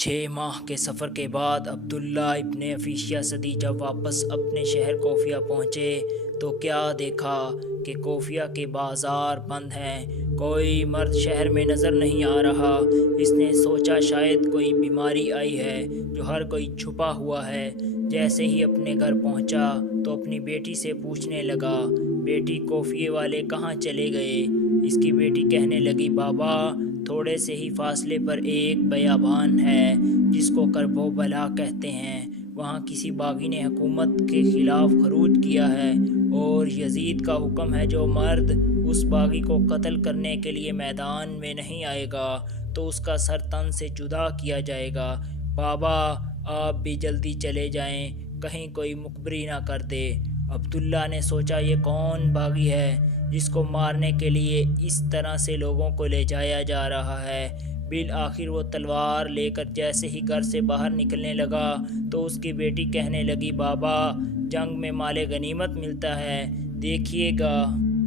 6 ماہ کے سفر کے بعد عبداللہ ابن افیشیہ صدی جب واپس اپنے شہر کوفیہ پہنچے تو کیا دیکھا کہ کوفیہ کے بازار بند ہیں، کوئی مرد شہر میں نظر نہیں آ رہا۔ اس نے سوچا شاید کوئی بیماری آئی ہے جو ہر کوئی چھپا ہوا ہے۔ جیسے ہی اپنے گھر پہنچا تو اپنی بیٹی سے پوچھنے لگا، بیٹی کوفیے والے کہاں چلے گئے؟ اس کی بیٹی کہنے لگی، بابا تھوڑے سے ہی فاصلے پر ایک بیابان ہے جس کو کربلا کہتے ہیں، وہاں کسی باغی نے حکومت کے خلاف خروج کیا ہے اور یزید کا حکم ہے جو مرد اس باغی کو قتل کرنے کے لیے میدان میں نہیں آئے گا تو اس کا سر تن سے جدا کیا جائے گا۔ بابا آپ بھی جلدی چلے جائیں، کہیں کوئی مخبری نہ کر دے۔ عبداللہ نے سوچا یہ کون باغی ہے جس کو مارنے کے لیے اس طرح سے لوگوں کو لے جایا جا رہا ہے۔ بالآخر وہ تلوار لے کر جیسے ہی گھر سے باہر نکلنے لگا تو اس کی بیٹی کہنے لگی، بابا جنگ میں مال غنیمت ملتا ہے، دیکھیے گا،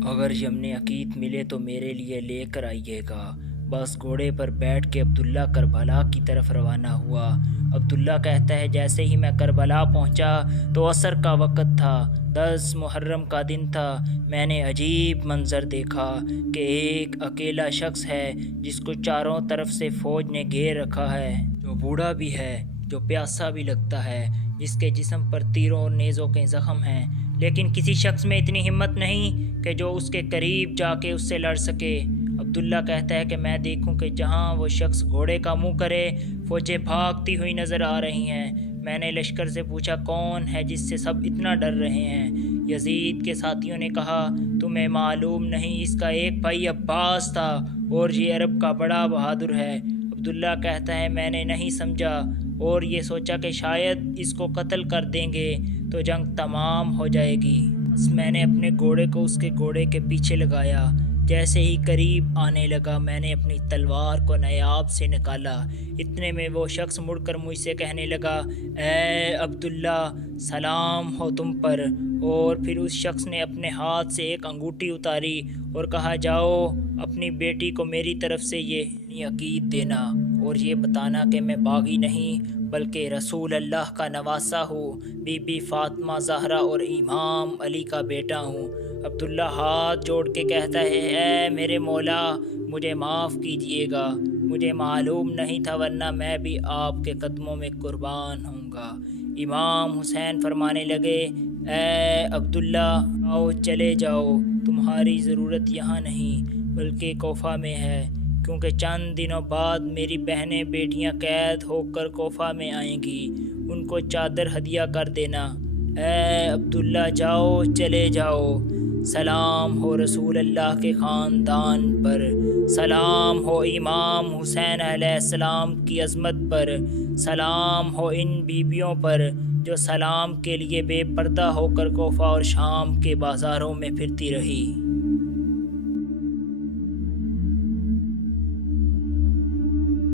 اگر یمن عقیق ملے تو میرے لیے لے کر آئیے گا۔ بس گھوڑے پر بیٹھ کے عبداللہ کربلا کی طرف روانہ ہوا۔ عبداللہ کہتا ہے جیسے ہی میں کربلا پہنچا تو عصر کا وقت تھا، 10 محرم کا دن تھا۔ میں نے عجیب منظر دیکھا کہ ایک اکیلا شخص ہے جس کو چاروں طرف سے فوج نے گھیر رکھا ہے، جو بوڑھا بھی ہے، جو پیاسا بھی لگتا ہے، جس کے جسم پر تیروں اور نیزوں کے زخم ہیں، لیکن کسی شخص میں اتنی ہمت نہیں کہ جو اس کے قریب جا کے اس سے لڑ سکے۔ عبداللہ کہتا ہے کہ میں دیکھوں کہ جہاں وہ شخص گھوڑے کا منہ کرے فوجیں بھاگتی ہوئی نظر آ رہی ہیں۔ میں نے لشکر سے پوچھا کون ہے جس سے سب اتنا ڈر رہے ہیں؟ یزید کے ساتھیوں نے کہا تمہیں معلوم نہیں، اس کا ایک بھائی عباس تھا اور یہ عرب کا بڑا بہادر ہے۔ عبداللہ کہتا ہے میں نے نہیں سمجھا اور یہ سوچا کہ شاید اس کو قتل کر دیں گے تو جنگ تمام ہو جائے گی۔ بس میں نے اپنے گھوڑے کو اس کے گھوڑے کے پیچھے لگایا۔ جیسے ہی قریب آنے لگا میں نے اپنی تلوار کو نایاب سے نکالا۔ اتنے میں وہ شخص مڑ کر مجھ سے کہنے لگا، اے عبداللہ سلام ہو تم پر۔ اور پھر اس شخص نے اپنے ہاتھ سے ایک انگوٹھی اتاری اور کہا جاؤ اپنی بیٹی کو میری طرف سے یہ عقید دینا اور یہ بتانا کہ میں باغی نہیں بلکہ رسول اللہ کا نواسہ ہوں، بی بی فاطمہ زہرا اور امام علی کا بیٹا ہوں۔ عبداللہ ہاتھ جوڑ کے کہتا ہے، اے میرے مولا مجھے معاف کیجیے گا، مجھے معلوم نہیں تھا ورنہ میں بھی آپ کے قدموں میں قربان ہوں گا۔ امام حسین فرمانے لگے، اے عبداللہ آؤ چلے جاؤ، تمہاری ضرورت یہاں نہیں بلکہ کوفہ میں ہے، کیونکہ چند دنوں بعد میری بہنیں بیٹیاں قید ہو کر کوفہ میں آئیں گی، ان کو چادر ہدیہ کر دینا۔ اے عبداللہ جاؤ چلے جاؤ۔ سلام ہو رسول اللہ کے خاندان پر، سلام ہو امام حسین علیہ السلام کی عظمت پر، سلام ہو ان بیویوں پر جو سلام کے لیے بے پردہ ہو کر کوفہ اور شام کے بازاروں میں پھرتی رہی۔